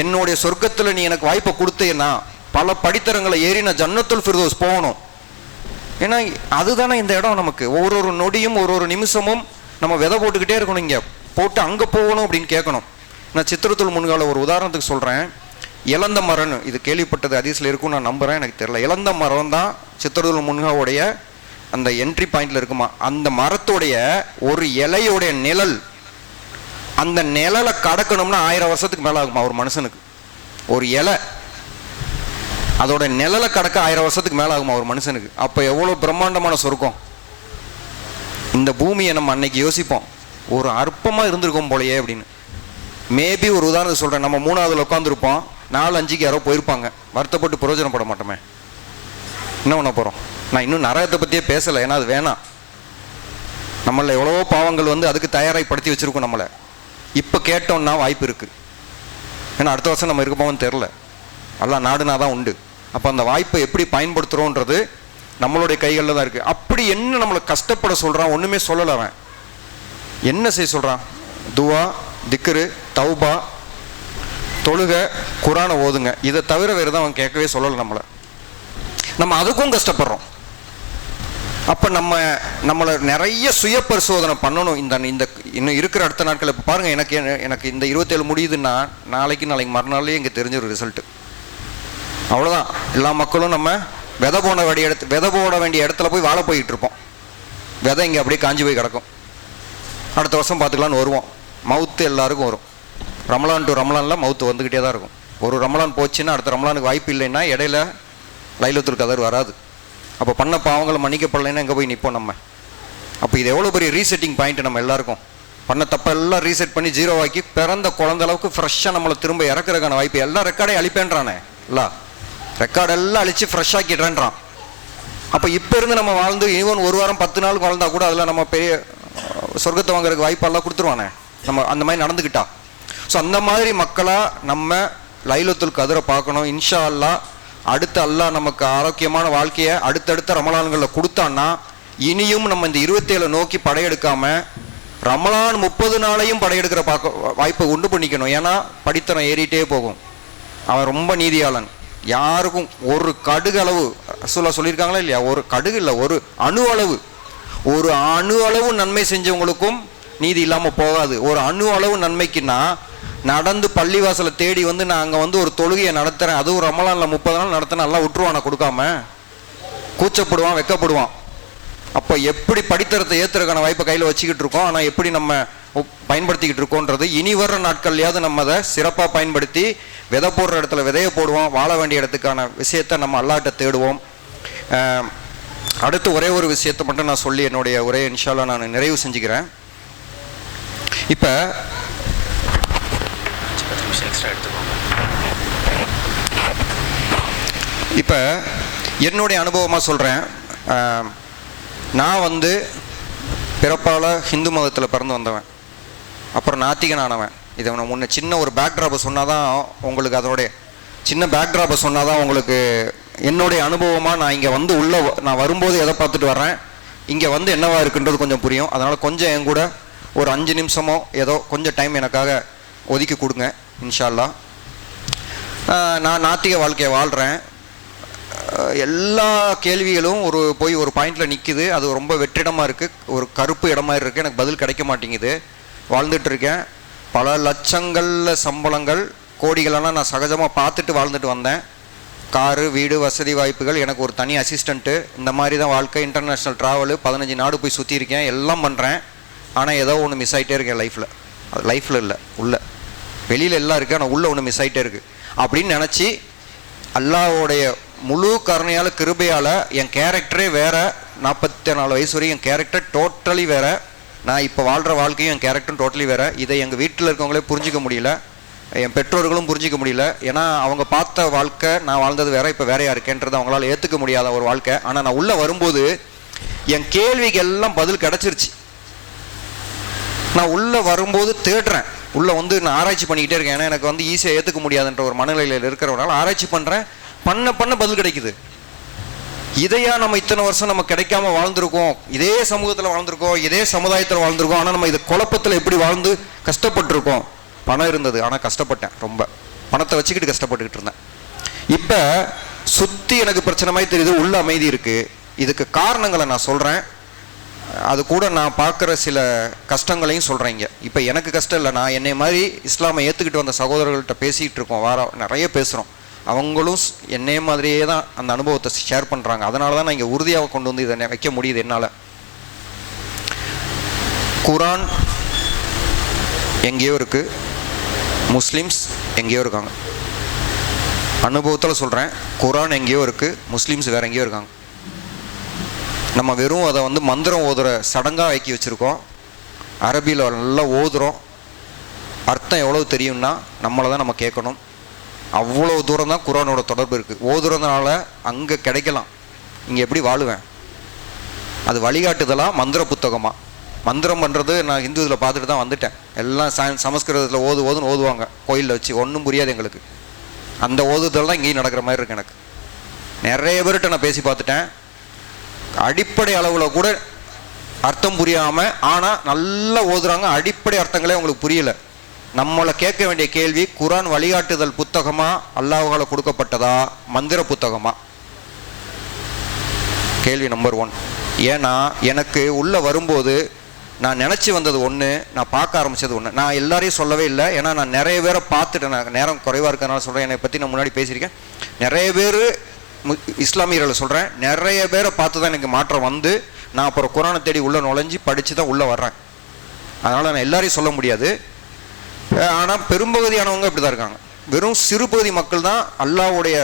என்னுடைய சொர்க்கத்தில் நீ எனக்கு வாய்ப்பை கொடுத்தேன்னா பல படித்தரங்களை ஏறி நான் ஜன்னத்துல் ஃபிர்தௌஸ் போகணும். ஏன்னா அதுதானே இந்த இடம் நமக்கு. ஒவ்வொரு நொடியும் ஒரு நிமிஷமும் நம்ம விதை போட்டுக்கிட்டே இருக்கணும், இங்கே போட்டு அங்கே போகணும் அப்படின்னு கேட்கணும். நான் சித்ரத்துல் முன்கால ஒரு உதாரணத்துக்கு சொல்கிறேன். இழந்த மரம்னு இது கேள்விப்பட்டது ஹதீஸில் இருக்குன்னு நான் நம்புகிறேன், எனக்கு தெரியல. இழந்த மரம் தான் சித்ரத்துல் முன்காவுடைய அந்த என்ட்ரி பாயிண்டில் இருக்குமா. அந்த மரத்துடைய ஒரு இலையோடைய நிழல், அந்த நிழலை கடக்கணும்னா 1000 வருஷத்துக்கு மேலே ஆகுமா ஒரு மனுஷனுக்கு. ஒரு இலை அதோட நிழலை கடக்க 1000 வருஷத்துக்கு மேலே ஆகுமா ஒரு மனுஷனுக்கு. அப்போ எவ்வளோ பிரம்மாண்டமான சொர்க்கம். இந்த பூமியை நம்ம அன்னைக்கு யோசிப்போம், ஒரு அற்பமாக இருந்திருக்கோம் போலையே அப்படின்னு. மேபி ஒரு உதாரணத்துக்கு சொல்கிறேன், நம்ம 3ஆவதுல உட்காந்துருப்போம், 4, 5க்கு யாரோ போயிருப்பாங்க, வருத்தப்பட்டு பிரயோஜனப்பட மாட்டோமே. என்ன பண்ண போகிறோம்? நான் இன்னும் நரகத்தை பற்றியே பேசலை, ஏன்னா அது வேணாம். நம்மள எவ்வளவோ பாவங்கள் வந்து அதுக்கு தயாராகப்படுத்தி வச்சுருக்கோம் நம்மளை. இப்போ கேட்டோம்னா வாய்ப்பு இருக்குது, ஏன்னா அடுத்த வருஷம் நம்ம இருக்க போவோம்னு தெரில. எல்லாம் நாடுனா தான் உண்டு. அப்போ அந்த வாய்ப்பை எப்படி பயன்படுத்துகிறோன்றது நம்மளுடைய கைகளில் தான் இருக்குது. அப்படி என்ன நம்மளை கஷ்டப்பட சொல்கிறான்? ஒன்றுமே சொல்லலை அவன். என்ன செய்ய சொல்கிறான்? துவா, திக்ரு, தௌபா, தொழுக, குரானை ஓதுங்க. இதை தவிர வேறு தான் அவன் கேட்கவே சொல்லலை நம்மளை. நம்ம அதுக்கும் கஷ்டப்படுறோம். அப்போ நம்மளை நிறைய சுய பரிசோதனை பண்ணணும். இந்த இன்னும் இருக்கிற அடுத்த நாட்கள். இப்போ பாருங்கள், எனக்கு இந்த 27 முடியுதுன்னா நாளைக்கு மறுநாளே இங்கே தெரிஞ்ச ஒரு ரிசல்ட்டு. அவ்வளோதான். எல்லா மக்களும் நம்ம விதை போட வேண்டிய இடத்துல போய் வாழ போய்கிட்டு இருப்போம். விதை இங்கே அப்படியே காஞ்சி போய் கிடக்கும். அடுத்த வருஷம் பார்த்துக்கலான்னு வருவோம். மவுத்து எல்லாருக்கும் வரும். ரமலான் டு ரமலானில் மவுத்து வந்துக்கிட்டே தான் இருக்கும். ஒரு ரமலான் போச்சுன்னா அடுத்த ரமலானுக்கு வாய்ப்பு இல்லைன்னா இடையில லைலத்துல் கத்ர் வராது. அப்போ பண்ண பாவங்களை மன்னிக்கப்படலைன்னா எங்கே போய் நிற்போம் நம்ம? அப்போ இது எவ்வளோ பெரிய ரீசெட்டிங் பாயிண்ட். நம்ம எல்லாருக்கும் பண்ண தப்பெல்லாம் ரீசெட் பண்ணி 0 ஆக்கி பிறந்த குழந்த அளவுக்கு ஃப்ரெஷ்ஷாக நம்மளை திரும்ப இறக்குறதுக்கான வாய்ப்பு. எல்லா ரெக்கார்டையும் அழிப்பேன்றானே, இல்லை ரெக்கார்டெல்லாம் அழித்து ஃப்ரெஷ் ஆக்கிடுறேன்றான். அப்போ இப்போ இருந்து நம்ம வாழ்ந்து ஈவன் ஒரு வாரம் 10 நாள் வாழ்ந்தா கூட அதில் நம்ம பெரிய சொர்க்கத்தை வாங்குறதுக்கு வாய்ப்பெல்லாம் கொடுத்துருவானே நம்ம அந்த மாதிரி நடந்துக்கிட்டா. ஸோ அந்த மாதிரி மக்களாக நம்ம லைலத்துல் கத்ரை பார்க்கணும். இன்ஷா அல்லாஹ் அடுத்த அல்லாஹ் நமக்கு ஆரோக்கியமான வாழ்க்கையை அடுத்தடுத்த ரமலான்களில் கொடுத்தான்னா இனியும் நம்ம இந்த 27 நோக்கி படையெடுக்காமல் ரமலான் 30 நாளையும் படையெடுக்கிற வாய்ப்பை உண்டு பண்ணிக்கணும். ஏன்னா படித்தனம் ஏறிட்டே போகும். அவன் ரொம்ப நீதியாளன். யாருக்கும் ஒரு கடுகு அளவு ரசூலா சொல்லியிருக்காங்களா இல்லையா? ஒரு கடுகு இல்லை, ஒரு அணு அளவு நன்மை செஞ்சவங்களுக்கும் நீதி இல்லாமல் போகாது. ஒரு அணு அளவு நன்மைக்குன்னா நடந்து பள்ளிவாசலை தேடி வந்து நான் அங்கே வந்து ஒரு தொழுகையை நடத்துகிறேன், அதுவும் ரமலானில் 30 நாள் நடத்தினா எல்லாம் விட்டுருவான், நான் கொடுக்காம கூச்சப்படுவான், வெக்கப்படுவான். அப்போ எப்படி படித்தரத்தை ஏற்றுறதுக்கான வாய்ப்பை கையில் வச்சுக்கிட்டு இருக்கோம், ஆனால் எப்படி நம்ம பயன்படுத்திக்கிட்டு இருக்கோன்றது இனி வர்ற நாட்கள்லையாவது நம்ம அதை சிறப்பாக பயன்படுத்தி விதை போடுற இடத்துல விதையை போடுவோம், வாழ வேண்டிய இடத்துக்கான விஷயத்தை நம்ம அல்லாட்ட தேடுவோம். அடுத்து ஒரே ஒரு விஷயத்தை மட்டும் நான் சொல்லி என்னுடைய உரையை இன்ஷா அல்லாஹ் நான் நிறைவு செஞ்சுக்கிறேன். இப்போ இப்போ என்னுடைய அனுபவமாக சொல்கிறேன். நான் பிறப்பால் ஹிந்து மதத்தில் பிறந்து வந்தவன், அப்புறம் நாத்திகனானவன். இதை நான் முன்ன சின்ன ஒரு பேக்ட்ராப்பை சொன்னால் தான் உங்களுக்கு அதனுடைய சின்ன பேக்ட்ராப்பை சொன்னால் தான் உங்களுக்கு என்னுடைய அனுபவமாக நான் இங்கே நான் வரும்போது எதை பார்த்துட்டு வர்றேன், இங்கே என்னவா இருக்குன்றது கொஞ்சம் புரியும். அதனால் கொஞ்சம் என் கூட ஒரு 5 நிமிஷமோ ஏதோ கொஞ்சம் டைம் எனக்காக ஒதுக்கி கொடுங்க இன்ஷா அல்லாஹ். நான் நாத்திக வாழ்க்கையை வாழ்கிறேன். எல்லா கேள்விகளும் போய் ஒரு பாயிண்டில் நிற்குது. அது ரொம்ப வெற்றிடமாக இருக்குது, ஒரு கருப்பு இடமா இருக்குது, எனக்கு பதில் கிடைக்க மாட்டேங்குது. வாழ்ந்துட்டுருக்கேன். பல லட்சங்களில் சம்பளங்கள் கோடிகளெல்லாம் நான் சகஜமாக பார்த்துட்டு வாழ்ந்துட்டு வந்தேன். காரு, வீடு, வசதி வாய்ப்புகள், எனக்கு ஒரு தனி அசிஸ்டண்ட்டு, இந்த மாதிரி தான் வாழ்க்கை. இன்டர்நேஷ்னல் ட்ராவலு, 15 நாடு போய் சுற்றியிருக்கேன், எல்லாம் பண்ணுறேன். ஆனால் ஏதோ ஒன்று மிஸ் ஆகிட்டே இருக்கேன் லைஃப்பில். அது லைஃப்பில் இல்லை, உள்ள வெளியில் எல்லாம் இருக்குது, ஆனால் உள்ளே ஒன்று மிஸ் ஆகிட்டே இருக்குது அப்படின்னு நினச்சி அல்லாஹ்வுடைய முழு கருணையால் கிருபையால் என் கேரக்டரே வேறு. 44 வயசு வரையும் என் கேரக்டர் டோட்டலி வேறு. நான் இப்போ வாழ்கிற வாழ்க்கையும் என் கேரக்டரும் டோட்டலி வேறு. இதை எங்கள் வீட்டில் இருக்கவங்களே புரிஞ்சிக்க முடியல, என் பெற்றோர்களும் புரிஞ்சிக்க முடியல. ஏன்னா அவங்க பார்த்த வாழ்க்கை நான் வாழ்ந்தது வேற, இப்போ வேறையாக இருக்கேன்றது அவங்களால ஏற்றுக்க முடியாத ஒரு வாழ்க்கை. ஆனால் நான் உள்ளே வரும்போது என் கேள்விக்கு எல்லாம் பதில் கிடச்சிருச்சு. நான் உள்ளே வரும்போது தேடுறேன், உள்ளே நான் ஆராய்ச்சி பண்ணிக்கிட்டே இருக்கேன். ஏன்னா எனக்கு ஈஸியாக ஏற்றுக்க முடியாதுன்ற ஒரு மனநிலையில் இருக்கிறவனால ஆராய்ச்சி பண்ணுறேன். பண்ண பதில் கிடைக்குது. இதையா நம்ம இத்தனை வருஷம் நம்ம கிடைக்காம வாழ்ந்துருக்கோம், இதே சமூகத்தில் வாழ்ந்துருக்கோம், இதே சமுதாயத்தில் வாழ்ந்துருக்கோம். ஆனால் நம்ம இது குழப்பத்தில் எப்படி வாழ்ந்து கஷ்டப்பட்டுருக்கோம். பணம் இருந்தது, ஆனால் கஷ்டப்பட்டேன். ரொம்ப பணத்தை வச்சுக்கிட்டு கஷ்டப்பட்டுக்கிட்டு இருந்தேன். இப்போ சுற்றி எனக்கு பிரச்சனை மாதிரி தெரியுது, உள்ள அமைதி இருக்குது. இதுக்கு காரணங்களை நான் சொல்கிறேன். அது கூட நான் பார்க்குற சில கஷ்டங்களையும் சொல்கிறேங்க. இப்போ எனக்கு கஷ்டம் இல்லை, நான் என்னை மாதிரி இஸ்லாமை ஏற்றுக்கிட்டு வந்த சகோதரர்கள்ட்ட பேசிகிட்டு இருக்கோம், நிறைய பேசுகிறோம். அவங்களும் என்னே மாதிரியே தான் அந்த அனுபவத்தை ஷேர் பண்ணுறாங்க. அதனால தான் நான் இங்கே உறுதியாக கொண்டு இதை வைக்க முடியுது என்னால். குரான் எங்கேயோ இருக்குது, முஸ்லீம்ஸ் எங்கேயோ இருக்காங்க. அனுபவத்தில் சொல்கிறேன், குரான் எங்கேயோ இருக்குது, முஸ்லீம்ஸ் வேறு எங்கேயோ இருக்காங்க. நம்ம வெறும் அதை மந்திரம் ஓதுகிற சடங்காக ஆக்கி வச்சுருக்கோம். அரபியில் நல்லா ஓதுகிறோம். அர்த்தம் எவ்வளோ தெரியும்னா நம்மளை தான் நம்ம கேட்கணும். அவ்வளோ தூரம் தான் குரானோட தொடர்பு இருக்குது. ஓதுறதுனால அங்கே கிடைக்கலாம், இங்கே எப்படி வாழுவேன். அது வழிகாட்டுதலாக மந்திர புத்தகமாக. மந்திரம் பண்ணுறது நான் ஹிந்து இதில் பார்த்துட்டு தான் வந்துட்டேன். எல்லாம் சமஸ்கிருதத்தில் ஓதுன்னு ஓதுவாங்க கோயிலில் வச்சு, ஒன்றும் புரியாது எங்களுக்கு. அந்த ஓதுதல் தான் இங்கேயும் நடக்கிற மாதிரி இருக்குது. எனக்கு நிறைய பேர்கிட்ட நான் பேசி பார்த்துட்டேன். அடிப்படை அளவில் கூட அர்த்தம் புரியாமல், ஆனால் நல்லா ஓதுறாங்க, அடிப்படை அர்த்தங்களே உங்களுக்கு புரியலை. நம்மளை கேட்க வேண்டிய கேள்வி, குரான் வழிகாட்டுதல் புத்தகமா, அல்லாஹ்வால கொடுக்கப்பட்டதா, மந்திர புத்தகமா? கேள்வி நம்பர் 1. ஏன்னா எனக்கு உள்ளே வரும்போது நான் நினச்சி வந்தது ஒன்று, நான் பார்க்க ஆரம்பித்தது ஒன்று. நான் எல்லாரையும் சொல்லவே இல்லை, ஏன்னா நான் நிறைய பேரை பார்த்துட்டேன். நான் நேரம் குறைவாக இருக்கிறனால சொல்கிறேன். என்னை பற்றி நான் முன்னாடி பேசியிருக்கேன். நிறைய பேர் இஸ்லாமியர்களை சொல்கிறேன், நிறைய பேரை பார்த்து தான் எனக்கு மாற்றம் நான் அப்புறம் குரானை தேடி உள்ளே நுழைஞ்சி படித்து தான் உள்ளே வர்றேன். அதனால் நான் எல்லாரையும் சொல்ல முடியாது. ஆனால் பெரும்பகுதியானவங்க இப்படி தான் இருக்காங்க. வெறும் சிறு பகுதி மக்கள் தான் அல்லாஹ்வுடைய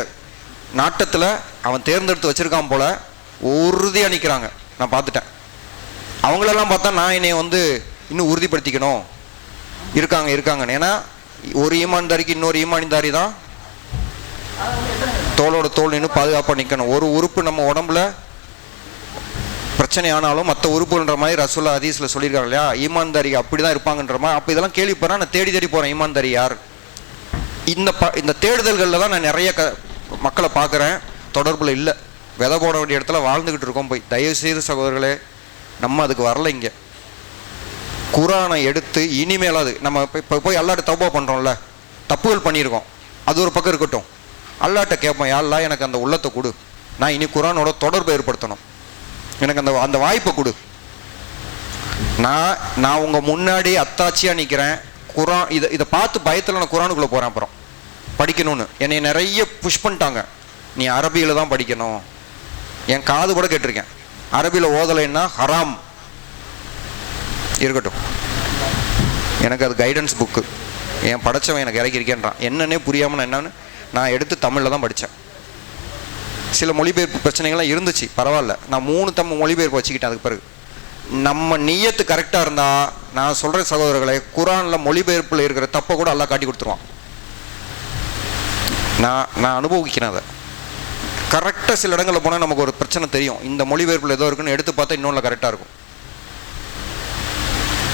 நாட்டத்தில் அவன் தேர்ந்தெடுத்து வச்சுருக்கான் போல் உறுதியாக நிற்கிறாங்க. நான் பார்த்துட்டேன். அவங்களெல்லாம் பார்த்தா நான் என்னை இன்னும் உறுதிப்படுத்திக்கணும், இருக்காங்கன்னு. ஏன்னா ஒரு ஈமான்தாரிக்கு இன்னொரு ஈமான்தாரி தான் தோளோட தோல் இன்னும் பாதுகாப்பாக நிற்கணும். ஒரு உறுப்பு நம்ம உடம்புல பிரச்சனை ஆனாலும் மற்ற உறுப்புன்ற மாதிரி ரசூலுல்லாஹ் ஹதீஸில் சொல்லியிருக்காங்க இல்லையா, ஈமான்தாரி அப்படி தான் இருப்பாங்கன்ற மாதிரி. அப்போ இதெல்லாம் கேள்விப்படுறேன், நான் தேடி போகிறேன் ஈமான்தாரி யார். இந்த தேடுதல்களில் தான் நான் நிறைய மக்களை பார்க்குறேன், தொடர்பில் இல்லை. விதை போட வேண்டிய இடத்துல வாழ்ந்துக்கிட்டு இருக்கோம். போய் தயவுசெய்து சகோதரர்களே, நம்ம அதுக்கு வரல. இங்கே குரானை எடுத்து இனிமேலாவது நம்ம இப்போ போய் அல்லாட்ட தௌபா பண்ணுறோம்ல, தப்புகள் பண்ணியிருக்கோம், அது ஒரு பக்கம் இருக்கட்டும். அல்லாட்ட கேட்போம், யா அல்லாஹ் எனக்கு அந்த உள்ளத்தை கொடு, நான் இனி குரானோட தொடர்பை ஏற்படுத்தணும், எனக்கு அந்த வாய்ப்பை கொடு. நான் உங்கள் முன்னாடி அத்தாட்சியாக நிற்கிறேன். குரான் இதை பார்த்து பயத்தில் நான் குரானுக்குள்ளே போகிறேன். அப்புறம் படிக்கணும்னு என்னை நிறைய புஷ் பண்ணிட்டாங்க, நீ அரபியில் தான் படிக்கணும். என் காது கூட கேட்டிருக்கேன், அரபியில் ஓதலைன்னா ஹராம். இருக்கட்டும், எனக்கு அது கைடன்ஸ் புக்கு, என் படைச்சவன் எனக்கு இறக்கியிருக்கேன்றான். என்னன்னே புரியாமல் என்னன்னு நான் எடுத்து தமிழில் தான் படித்தேன். சில மொழிபெயர்ப்பு பிரச்சனைகள்லாம் இருந்துச்சு, பரவாயில்ல. நான் 3 மொழிபெயர்ப்பு வச்சுக்கிட்டேன். அதுக்கு பிறகு நம்ம நியத்து கரெக்டாக இருந்தால், நான் சொல்கிறேன் சகோதரர்களை, குரானில் மொழிபெயர்ப்பில் இருக்கிற தப்பை கூட எல்லாம் காட்டி கொடுத்துருவான். நான் அனுபவிக்கிறேன் அதை. கரெக்டாக சில இடங்களில் போனால் நமக்கு ஒரு பிரச்சனை தெரியும், இந்த மொழிபெயர்ப்பில் ஏதோ இருக்குன்னு எடுத்து பார்த்தா இன்னொன்று கரெக்டாக இருக்கும்.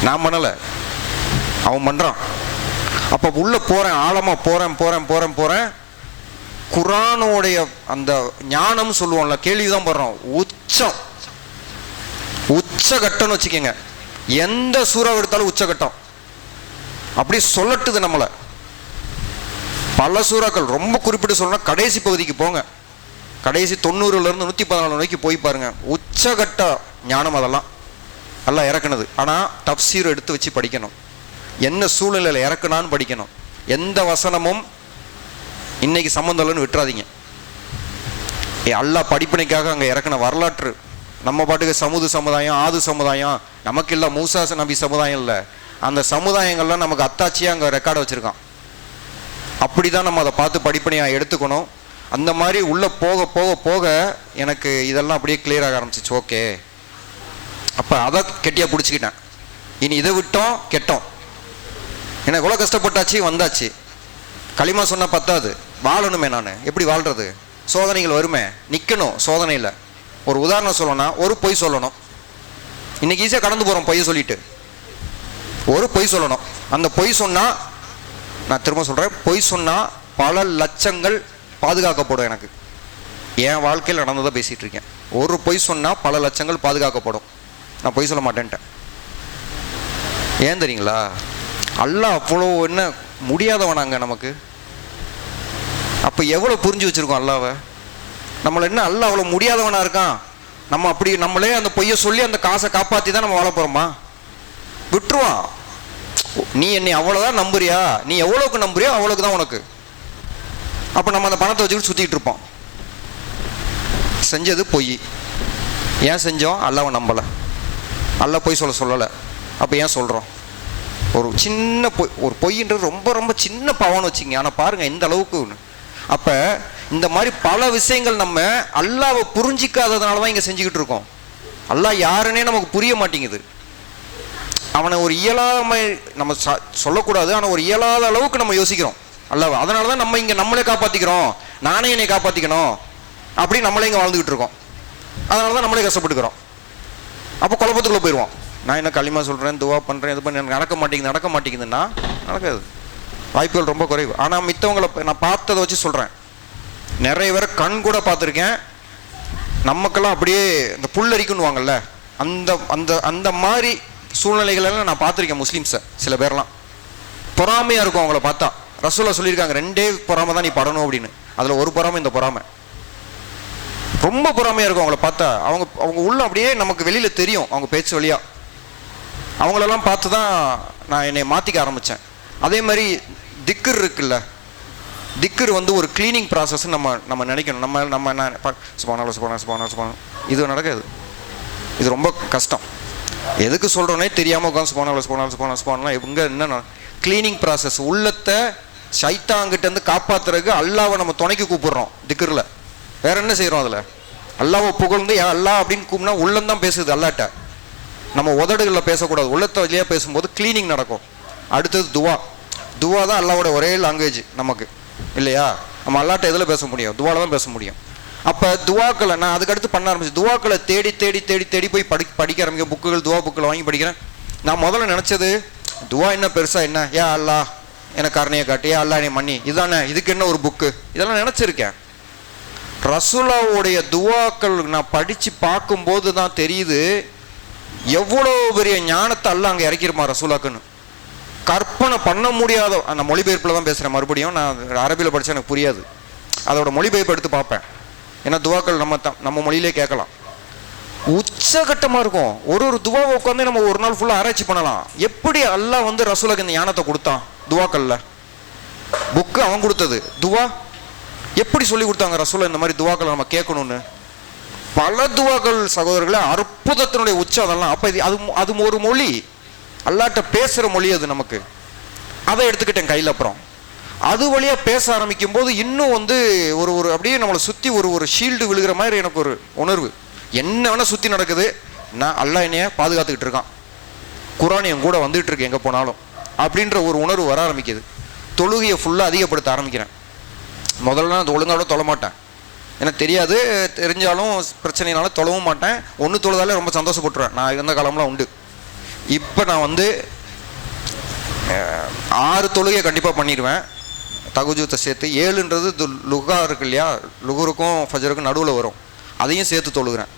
நான் பண்ணலை, அவன் பண்ணுறான். அப்போ உள்ளே போகிறேன், ஆழமாக போகிறேன். குரானோடைய அந்த ஞானம் சொல்லுவோம்ல, கேள்வி தான் போடுறோம். உச்சகட்டம்னு வச்சுக்கோங்க. எந்த சூறாவை எடுத்தாலும் உச்சகட்டம் அப்படி சொல்லட்டுது நம்மளை. பல சூறாக்கள், ரொம்ப குறிப்பிட்டு சொல்லணும்னா கடைசி பகுதிக்கு போங்க, கடைசி 90லேருந்து 114 வரைக்கும் போய் பாருங்க. உச்சகட்ட ஞானம் அதெல்லாம் எல்லாம் இறக்குனது. ஆனால் தப்சீர் எடுத்து வச்சு படிக்கணும், என்ன சூழ்நிலையில் இறக்குனான்னு படிக்கணும். எந்த வசனமும் இன்னைக்கு சம்மந்தம் இல்லைன்னு விட்டுறாதீங்க. அல்லாஹ் படிப்பினைக்காக அங்கே இறக்குன வரலாற்று, நம்ம பாட்டுக்கு சமுதாயம் ஆது சமுதாயம் நமக்கு இல்லை, மூசா நபி சமுதாயம் இல்லை, அந்த சமுதாயங்கள்லாம் நமக்கு அத்தாச்சியாக அங்கே ரெக்கார்டு வச்சுருக்கான். அப்படி தான் நம்ம அதை பார்த்து படிப்பனையாக எடுத்துக்கணும். அந்த மாதிரி உள்ளே போக போக போக எனக்கு இதெல்லாம் அப்படியே கிளியராக ஆரம்பிச்சிச்சு. ஓகே, அப்போ அதை கெட்டியாக பிடிச்சிக்கிட்டேன். இனி இதை விட்டோம் கெட்டோம். எனக்கு எவ்வளோ கஷ்டப்பட்டாச்சு, வந்தாச்சு. களிமா சொன்னால் பத்தாது, வாழணுமே. நான் எப்படி வாழ்கிறது? சோதனைகள் வருமே, நிற்கணும் சோதனையில். ஒரு உதாரணம் சொல்லணும்னா, ஒரு பொய் சொல்லணும். இன்னைக்கு ஈஸியாக கடந்து போகிறோம் பொய்யை சொல்லிட்டு. ஒரு பொய் சொல்லணும். அந்த பொய் சொன்னால், நான் திரும்ப சொல்கிறேன், பொய் சொன்னால் பல லட்சங்கள் பாதுகாக்கப்படும். எனக்கு என் வாழ்க்கையில் நடந்ததை பேசிகிட்டு இருக்கேன். ஒரு பொய் சொன்னால் பல லட்சங்கள் பாதுகாக்கப்படும். நான் பொய் சொல்ல மாட்டேன்ட்டேன். ஏன் தெரியுங்களா? அல்லாஹ் அவ்வளோ என்ன முடியாதவனாங்க நமக்கு. அப்போ எவ்வளோ புரிஞ்சு வச்சுருக்கோம் அல்லாவை. நம்மளை என்ன அல்லாஹ் அவ்வளோ முடியாதவனாக இருக்கான். நம்ம அப்படி நம்மளே அந்த பொய்யை சொல்லி அந்த காசை காப்பாற்றி தான் நம்ம வாழ போகிறோமா? விட்டுருவான். நீ என்னை அவ்வளோதான் நம்புறியா, நீ எவ்வளோக்கு நம்புறியோ அவ்வளோக்கு தான் உனக்கு. அப்போ நம்ம அந்த பணத்தை வச்சுக்கிட்டு சுற்றிக்கிட்டு இருப்போம். செஞ்சது பொய். ஏன் செஞ்சோம்? அல்லாவை நம்பலை, அல்லாஹ் பொய் சொல்லலை. அப்போ ஏன் சொல்கிறோம்? ஒரு சின்ன பொய், ஒரு பொய்ன்றது ரொம்ப ரொம்ப சின்ன பாவம்னு வச்சுங்க. ஆனால் பாருங்கள் இந்த அளவுக்கு. அப்போ இந்த மாதிரி பல விஷயங்கள் நம்ம அல்லாவை புரிஞ்சிக்காததுனால தான் இங்கே செஞ்சுக்கிட்டு இருக்கோம். அல்லாஹ் யாருன்னே நமக்கு புரிய மாட்டேங்குது. அவனை ஒரு இயலாமை நம்ம சொல்லக்கூடாது, ஆனால் ஒரு இயலாத அளவுக்கு நம்ம யோசிக்கிறோம் அல்லாஹ். அதனால தான் நம்ம இங்கே நம்மளே காப்பாற்றிக்கிறோம், நானே என்னை காப்பாற்றிக்கணும் அப்படி நம்மளே இங்கே வாழ்ந்துக்கிட்டு இருக்கோம். அதனால தான் நம்மளே கஷ்டப்பட்டுக்கிறோம். அப்போ குழப்பத்துக்குள்ளே போயிடுவோம். நான் என்ன களிமா சொல்கிறேன், துவா பண்ணுறேன், இது பண்ணி எனக்கு நடக்க மாட்டேங்குதுன்னா நடக்காது, வாய்ப்புகள் ரொம்ப குறைவு. ஆனால் மித்தவங்களை நான் பார்த்ததை வச்சு சொல்கிறேன். நிறைய பேரை கண் கூட பார்த்துருக்கேன். நமக்கெல்லாம் அப்படியே இந்த புல்லரிக்குன்னுவாங்கல்ல, அந்த அந்த அந்த மாதிரி சூழ்நிலைகளெல்லாம் நான் பார்த்துருக்கேன். முஸ்லீம்ஸை சில பேர்லாம் பொறாமையாக இருக்கும் அவங்கள பார்த்தா. ரசூலா சொல்லியிருக்காங்க, 2 பொறாமை தான் நீ படணும் அப்படின்னு. அதில் ஒரு பொறாமை இந்த பொறாமை. ரொம்ப பொறாமையாக இருக்கும் அவங்கள பார்த்தா. அவங்க உள்ள அப்படியே நமக்கு வெளியில் தெரியும், அவங்க பேச்சு வழியாக. அவங்களெல்லாம் பார்த்து தான் நான் என்னை மாற்றிக்க ஆரம்பித்தேன். அதே மாதிரி திக்ர் இருக்குல்ல, திக்ர் ஒரு கிளீனிங் ப்ராசஸ் நம்ம நினைக்கணும். நம்ம சுபானல்லாஹ் இது நடக்காது. இது ரொம்ப கஷ்டம். எதுக்கு சொல்கிறோன்னே தெரியாமல் உட்காந்து சுபானல்லாஹ் இவங்க என்ன கிளீனிங் ப்ராசஸ். உள்ளத்தை ஷைத்தாங்கிட்டேருந்து காப்பாற்றுறதுக்கு அல்லாவை நம்ம துணைக்கு கூப்பிடுறோம் திக்ரில். வேற என்ன செய்கிறோம்? அதில் அல்லாவை புகழ்ந்து அல்லாஹ் அப்படின்னு கூப்பினா உள்ளந்தான் பேசுது அல்லாட்ட. நம்ம உதடுகளில் பேசக்கூடாது, உள்ளத்தை வழியாக பேசும்போது கிளீனிங் நடக்கும். அடுத்தது துவா தான் அல்லாவோட ஒரே லாங்குவேஜ் நமக்கு, இல்லையா? நம்ம அல்லாட்ட எதில் பேச முடியும்? துவாவில் தான் பேச முடியும். அப்போ துவாக்களை நான் அதுக்கடுத்து பண்ண ஆரம்பிச்சு. துவாக்களை தேடி தேடி தேடி தேடி போய் படிக்க ஆரம்பிக்க. புக்குகள், துவா புக்கில் வாங்கி படிக்கிறேன். நான் முதல்ல நினச்சது, துவா என்ன பெருசாக என்ன, ஏன் அல்லா எனக்கு கருணையை காட்டி, ஏன் அல்லா என்னை மன்னி, இதுதானே, இதுக்கு என்ன ஒரு புக்கு, இதெல்லாம் நினச்சிருக்கேன். ரசூலாவுடைய துவாக்கள் நான் படித்து பார்க்கும்போது தான் தெரியுது எவ்வளோ பெரிய ஞானத்தை அல்ல அங்கே இறக்கிருமா ரசூலாக்குன்னு. கற்பனை பண்ண முடியாத. அந்த மொழிபெயர்ப்பில் தான் பேசுகிறேன். மறுபடியும் நான் அரபியில் படித்தா எனக்கு புரியாது, அதோட மொழிபெயர்ப்பு எடுத்து பார்ப்பேன். ஏன்னா துவாக்கள் நம்ம மொழியிலே கேட்கலாம். உச்சகட்டமாக இருக்கும். ஒரு துவாவை உட்காந்து நம்ம ஒரு நாள் ஃபுல்லாக ஆராய்ச்சி பண்ணலாம். எப்படி அல்லாஹ் ரசூலுக்கு இந்த ஞானத்தை கொடுத்தான்? துவாக்கள்ல புக்கு அவன் கொடுத்தது, துவா எப்படி சொல்லி கொடுத்தாங்க ரசூலா இந்த மாதிரி துவாக்களை நம்ம கேட்கணும்னு? பல துவாக்கள் சகோதரர்களே, அற்புதத்தினுடைய உச்சம் அதெல்லாம். அப்போ இது அது ஒரு மொழி, அல்லாட்ட பேசுகிற மொழி அது நமக்கு. அதை எடுத்துக்கிட்டேன் கையில். அப்புறம் அது வழியாக பேச ஆரம்பிக்கும் போது இன்னும் ஒரு அப்படியே நம்மளை சுற்றி ஒரு ஷீல்டு விழுகிற மாதிரி எனக்கு ஒரு உணர்வு. என்ன வேணால் சுற்றி நடக்குது, நான் அல்லாஹ் என்னைய பாதுகாத்துக்கிட்டு இருக்கான், குர்ஆன் என் கூட வந்துகிட்டு இருக்கு எங்கே போனாலும் அப்படின்ற ஒரு உணர்வு வர ஆரம்பிக்குது. தொழுகையை ஃபுல்லாக அதிகப்படுத்த ஆரம்பிக்கிறேன். முதல்ல நான் ஒழுங்காக தொழ மாட்டேன், எனக்கு தெரியாது, தெரிஞ்சாலும் பிரச்சனைனால தொழவும் மாட்டேன். ஒன்று தொழுதாலே ரொம்ப சந்தோஷப்பட்டுருவேன். நான் இருந்த காலம்லாம் உண்டு. இப்போ நான் 6 தொழுகையை கண்டிப்பாக பண்ணிடுவேன், தகுஜூத்தை சேர்த்து. 7ன்றது லுகா இருக்கு இல்லையா, லுகுருக்கும் ஃபஜருக்கும் நடுவில் வரும், அதையும் சேர்த்து தொழுகிறேன்.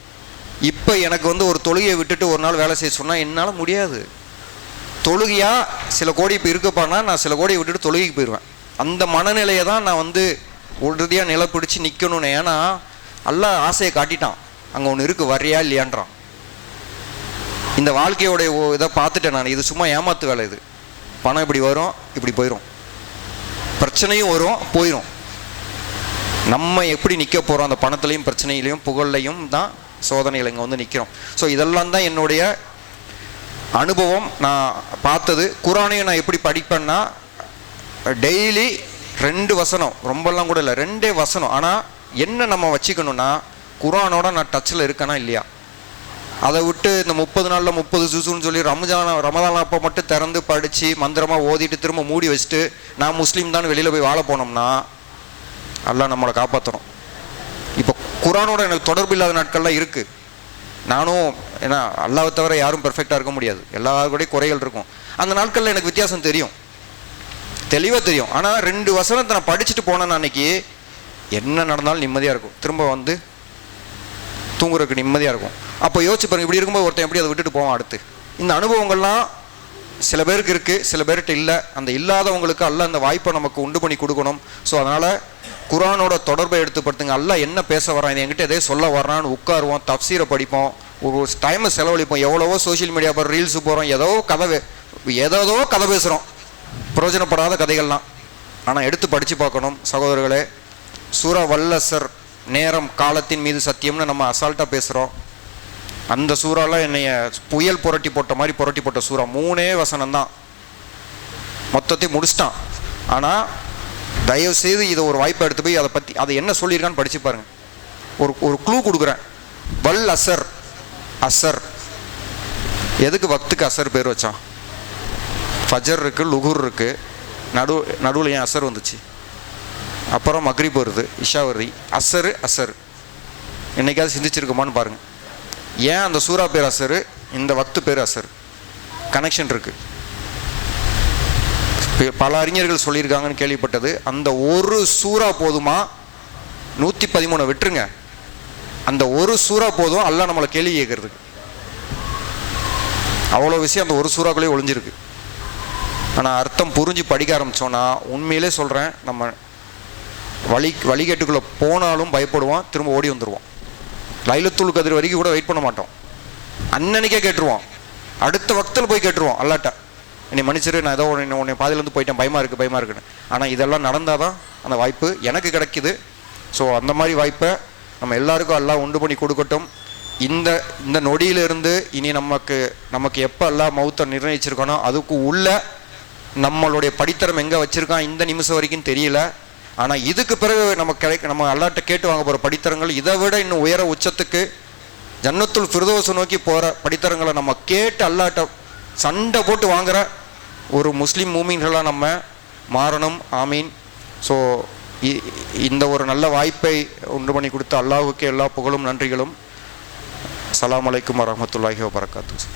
இப்போ எனக்கு ஒரு தொழுகையை விட்டுட்டு ஒரு நாள் வேலை செய்ய சொன்னால் என்னால் முடியாது. தொழுகையாக சில கோடி இப்போ இருக்கப்பானா நான் சில கோடியை விட்டுட்டு தொழுகைக்கு போயிடுவேன். அந்த மனநிலையை தான் நான் உறுதியாக நிலப்பிடிச்சு நிற்கணும்னு. ஏன்னா அல்லாஹ் ஆசையை காட்டிட்டான், அங்கே ஒன்று இருக்குது, வர்றியா இல்லையான்றான். இந்த வாழ்க்கையோடைய இதை பார்த்துட்டேன் நான். இது சும்மா ஏமாத்து வேலை. இது பணம் இப்படி வரும், இப்படி போயிடும், பிரச்சனையும் வரும், போயிடும். நம்ம எப்படி நிற்க போகிறோம், அந்த பணத்துலையும் பிரச்சனையிலையும் புகழ்லையும் தான் சோதனையில் இங்கே நிற்கிறோம். ஸோ இதெல்லாம் தான் என்னுடைய அனுபவம், நான் பார்த்தது. குர்ஆனையும் நான் எப்படி படிப்பேன்னா, டெய்லி 2 வசனம், ரொம்பலாம் கூட இல்லை, 2 வசனம். ஆனால் என்ன நம்ம வச்சுக்கணும்னா, குர்ஆனோட நான் டச்சில் இருக்கேனா இல்லையா. அதை விட்டு இந்த 30 நாளில் 30 ஜுஸுன்னு சொல்லி ரமதான் அப்போ மட்டும் திறந்து படித்து மந்திரமாக ஓதிட்டு திரும்ப மூடி வச்சுட்டு நான் முஸ்லீம் தான் வெளியில் போய் வாழ போனோம்னா அல்லாஹ் நம்மளை காப்பாற்றணும். இப்போ குர்ஆனோட எனக்கு தொடர்பு இல்லாத நாட்கள்லாம் இருக்குது. நானும் ஏன்னா அல்லாஹ்வை தவிர யாரும் பெர்ஃபெக்டாக இருக்க முடியாது, எல்லாருக்கூடயும் குறைகள் இருக்கும். அந்த நாட்களில் எனக்கு வித்தியாசம் தெரியும், தெளிவாக தெரியும். ஆனால் 2 வசனத்தை நான் படிச்சுட்டு போனேன், அன்னைக்கு என்ன நடந்தாலும் நிம்மதியாக இருக்கும், திரும்ப தூங்குறதுக்கு நிம்மதியாக இருக்கும். அப்போ யோசிச்சு பாருங்க, இப்படி இருக்கும்போது ஒருத்தன் எப்படி அதை விட்டுட்டு போவான் அடுத்து. இந்த அனுபவங்கள்லாம் சில பேருக்கு இருக்குது, சில பேர்கிட்ட இல்லை. அந்த இல்லாதவங்களுக்கு அல்லாஹ் அந்த வாய்ப்பை நமக்கு உண்டு பண்ணி கொடுக்கணும். ஸோ அதனால் குர்ஆனோட தொடர்பை எடுத்துப்படுத்துங்க. அல்லாஹ் என்ன பேச வரான், இது என்கிட்ட எதே சொல்ல வர்றான்னு உட்காருவோம், தஃப்சீரை படிப்போம், ஒரு டைமை செலவழிப்போம். எவ்வளவோ சோஷியல் மீடியா போகிற ரீல்ஸு போகிறோம், ஏதோ கதை பேசுகிறோம், பிரயோஜனப்படாத கதைகள்லாம். ஆனால் எடுத்து படித்து பார்க்கணும் சகோதரர்களே. சூரா வல்லசர், நேரம் காலத்தின் மீது சத்தியம்னு நம்ம அசால்ட்டாக பேசுகிறோம். அந்த சூறாலாம் என்னைய புயல் புரட்டி போட்ட மாதிரி புரட்டி போட்ட சூறா. 3 வசனம் தான், மொத்தத்தையும் முடிச்சிட்டான். ஆனால் தயவுசெய்து இதை ஒரு வாய்ப்பை எடுத்து போய் அதை என்ன சொல்லியிருக்கான்னு படித்து பாருங்க. ஒரு க்ளூ கொடுக்குறேன். வல் அசர், அசர் எதுக்கு வக்துக்கு அசர் பேர் வச்சான்? ஃபஜர் இருக்குது, லுகுர் இருக்குது, நடுவில் ஏன் அசர் வந்துச்சு? அப்புறம் மக்ரிப் வருது, இஷா வருது, அசர் என்னைக்காவது சிந்திச்சிருக்குமான்னு பாருங்கள். ஏன் அந்த சூறா பேர் அசரு, இந்த வக்து பேர் அசர்? கனெக்ஷன் இருக்குது. பல அறிஞர்கள் சொல்லியிருக்காங்கன்னு கேள்விப்பட்டது. அந்த ஒரு சூறா போதுமா? 113 விட்டுருங்க, அந்த ஒரு சூறா போதும் அல்லாஹ் நம்மளை கேள்வி கேட்கறதுக்கு. அவ்வளோ விஷயம் அந்த ஒரு சூறாக்குள்ளேயே ஒளிஞ்சிருக்கு. ஆனால் அர்த்தம் புரிஞ்சு படிக்க ஆரம்பித்தோன்னா உண்மையிலே சொல்கிறேன், நம்ம வழிகேட்டுக்குள்ளே போனாலும் பயப்படுவோம், திரும்ப ஓடி வந்துடுவோம். லைலத்துல் கதிர் வரைக்கும் கூட வெயிட் பண்ண மாட்டோம், அன்னன்னைக்கே கேட்டுருவோம். அடுத்த வக்தில் போய் கேட்டுருவோம் அல்லாட்ட, என்னை மன்னிச்சிரு, நான் ஏதோ உன்னை பாதியிலேருந்து போயிட்டேன், பயமாக இருக்குன்னு. ஆனால் இதெல்லாம் நடந்தால் தான் அந்த வாய்ப்பு எனக்கு கிடைக்குது. ஸோ அந்த மாதிரி வாய்ப்பை நம்ம எல்லாருக்கும் அல்லாஹ் உண்டு பண்ணி கொடுக்கட்டும். இந்த நொடியிலிருந்து இனி நமக்கு எப்போ அல்லாஹ் மௌத்தை நிர்ணயிச்சிருக்கானோ அதுக்கு உள்ள நம்மளுடைய படித்தரம் எங்கே வச்சுருக்கான் இந்த நிமிஷம் வரைக்கும் தெரியல. ஆனால் இதுக்கு பிறகு நம்ம அல்லாட்ட கேட்டு வாங்க போகிற படித்தரங்கள் இதை விட இன்னும் உயர உச்சத்துக்கு ஜன்னத்துல் ஃபிர்தௌஸ் நோக்கி போகிற படித்தரங்களை நம்ம கேட்டு அல்லாட்ட சண்டை போட்டு வாங்குகிற ஒரு முஸ்லீம் மூமின்களாக நம்ம மாறணும். ஆமீன். ஸோ இந்த ஒரு நல்ல வாய்ப்பை உண்டு பண்ணி கொடுத்த அல்லாஹ்வுக்கு எல்லா புகழும் நன்றிகளும். அஸ்ஸலாமு அலைக்கும் வரஹ்மத்துல்லாஹி வபரகாத்துஹு.